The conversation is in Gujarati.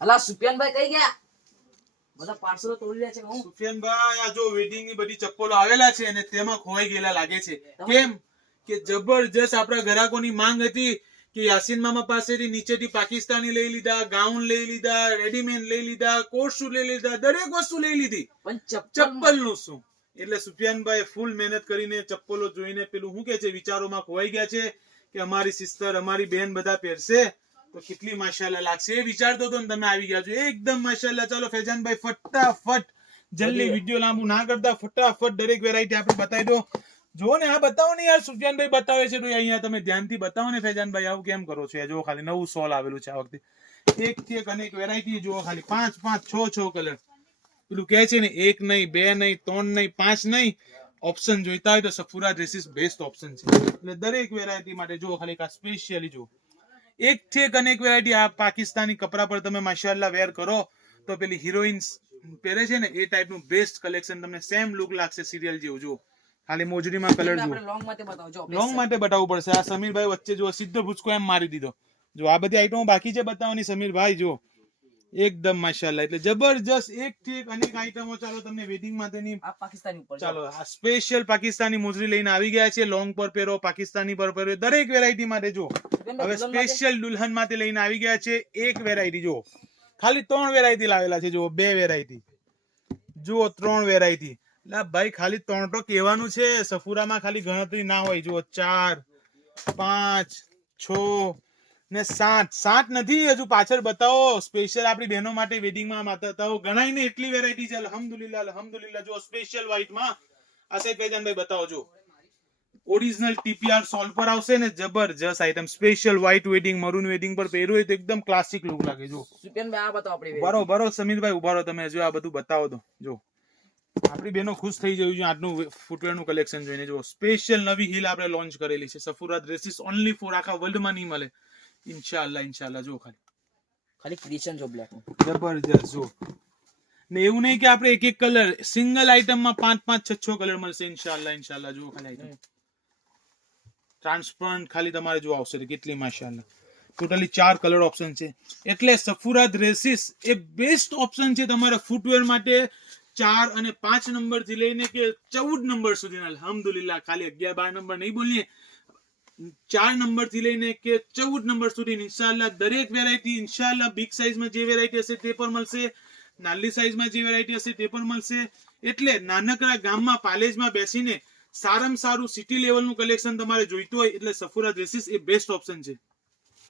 અલા સુફિયાનભાઈ કઈ ગયા? બધા પાર્સલો તોડી રહ્યા છે હું. સુફિયાનભાઈ આ જો વેડિંગ ની બધી ચપ્પલો આવેલા છે અને તેમાં ખોવાઈ ગયેલા લાગે છે. કેમ કે જબરજસ્ત આપણા ગ્રાહકોની માંગ હતી કે યાસીન મામા પાસેથી નીચેથી પાકિસ્તાની લઈ લીધા, ગાઉન લઈ લીધા, રેડીમેડ લઈ લીધા, કોટ શૂટ લઈ લીધા, દરેક વસ્તુ લઈ લીધી. પણ ચપ્પલ નું શું? એટલે સુફિયાનભાઈ ફૂલ મહેનત કરીને ચપ્પલો જોઈને પેલું શું કે છે વિચારોમાં ખોવાઈ ગયા છે કે અમારી સિસ્ટર અમારી બેન બધા પહેરશે તો કેટલી માશાલ્લાહ લાગશે એ વિચારતો હતો ને તમે આવી ગયા છો એકદમ માશાલ્લાહ. ચાલો ફૈજાનભાઈ ફટાફટ જલ્દી વિડીયો લાંબુ ના કરતા ફટાફટ દરેક વેરાયટી આપણે બતાવી દો. જો ને આ બતાવો ને યાર, સુફિયાનભાઈ બતાવે છે તો અહીંયા તમે ધ્યાનથી બતાવો ને ફૈજાનભાઈ, આવું કેમ કરો છો? જો ખાલી નવું સોલ આવેલું છે આ વખતે, એક થી એક અનેક વેરાયટી જુઓ, ખાલી 5 5 6 કલર. પેલું કહે છે ને 1 નહીં 2 નહીં 3 નહીં 5 નહીં, ઓપ્શન જોઈતા હોય તો સફુરા ડ્રેસીસ બેસ્ટ ઓપ્શન છે. એટલે દરેક વેરાયટી માટે જો ખાલી આ સ્પેશિયલી જો એક થી એક અનેક વેરાયટી. આ પાકિસ્તાની કપડા પર તમે માશાઅલ્લાહ વેર કરો તો પેલી હિરોઈન્સ પહેરે છે ને એ ટાઈપનું બેસ્ટ કલેક્શન તમને સેમ લુક લાગશે સિરિયલ જેવું. જો ખાલી મોજડીમાં કલર જો લોંગ માટે બતાવજો. લોંગ માટે બતાવવું પડશે. આ સમીરભાઈ વચ્ચે જો સીધો ભૂચકો એમ મારી દીધો. જો આ બધી આઈટમો બાકી છે બતાવવાની સમીરભાઈ, જો એકદમ માશાઅલ્લાહ. એટલે જબરજસ્ત એક થી એક અનેક આઈટમો. ચાલો તમને વેડિંગ માટેની આ પાકિસ્તાની ઉપર ચાલો આ સ્પેશિયલ પાકિસ્તાની મોજડી લઈને આવી ગયા છે. લોંગ પર પહેરો, પાકિસ્તાની પર પહેરો, દરેક વેરાયટી માટે જો હવે સ્પેશિયલ દુલ્હન માટે લઈને આવી ગયા છે. એક વેરાયટી જો ખાલી 3 વેરાયટી લાવેલા છે. જો 2 વેરાયટી જુઓ, 3 વેરાયટી. લા ભાઈ ખાલી 3 તો કહેવાનું છે, સફુરામાં ખાલી ગણતરી ના હોય. જુઓ 4 5 6 ને 7 નથી હજુ પાછળ બતાવો. સ્પેશિયલ આપણી બહેનો માટે વેડિંગમાં બતાવો. ગણાય ને એટલી વેરાયટી છે. અલ્હમ્દુલિલ્લાહ અલ્હમ્દુલિલ્લાહ. જો સ્પેશિયલ વ્હાઈટમાં આ સાહેબ ફૈજાનભાઈ બતાવો. જો ઓરિજિનલ ટીપીઆર સોલ પર આવશે ને જબરજસ્ત item. Special white wedding maroon wedding પર પહેર્યું હોય તો એકદમ ક્લાસિક લુક લાગે. જો સુફિયાનભાઈ આ બતાવો આપણી બરોબર સમીરભાઈ ઉભા રહો તમે. જો આ બધું બતાવો તો જો આપણી બહેનો ખુશ થઈ જવી જોઈએ આજનું ફૂટવેર નું કલેક્શન જોઈને. જો સ્પેશિયલ નવી હીલ આપણે લોન્ચ કરેલી છે. સફુરા ડ્રેસીસ ઓનલી ફોર, આખા વર્લ્ડમાં નહીં મળે. ઇન્શાઅલ્લાહ ઇન્શાઅલ્લાહ. જો ખાલી ક્રિશ્ચન જો બ્લેક જબરજસ્ત. જો ને એવું નહીં કે આપણે એક એક કલર, સિંગલ આઈટમમાં 5 5 6 કલર મળશે. ઇન્શાઅલ્લાહ ઇન્શાઅલ્લાહ. જો ખાલી આઈટમ ટ્રાન્સપરન્ટ ખાલી તમારે જો આવશે કેટલી માશાઅલ્લાહ. ટોટલી 4 કલર ઓપ્શન છે. એટલે સફુરા ડ્રેસીસ એ બેસ્ટ ઓપ્શન છે તમારા ફૂટવેર માટે. 4 અને 5 નંબર થી લઈને કે 14 નંબર સુધી. અલ્હમ્દુલિલ્લાહ. ખાલી 11 12 નંબર નહીં બોલીએ, 4 નંબર થી લઈને કે 14 નંબર સુધી ઇન્શાઅલ્લાહ. દરેક વેરાયટી ઇન્શાઅલ્લાહ બિગ સાઈઝમાં જે વેરાયટી હશે તે પણ મળશે, નાની સાઈઝમાં જે વેરાયટી હશે તે પણ મળશે. એટલે નાનકડા ગામમાં પાલેજમાં બેસીને સારામાં સારું સિટી લેવલનું કલેક્શન તમારે જોઈતું હોય એટલે સફુરા ડ્રેસીસ એ બેસ્ટ ઓપ્શન છે.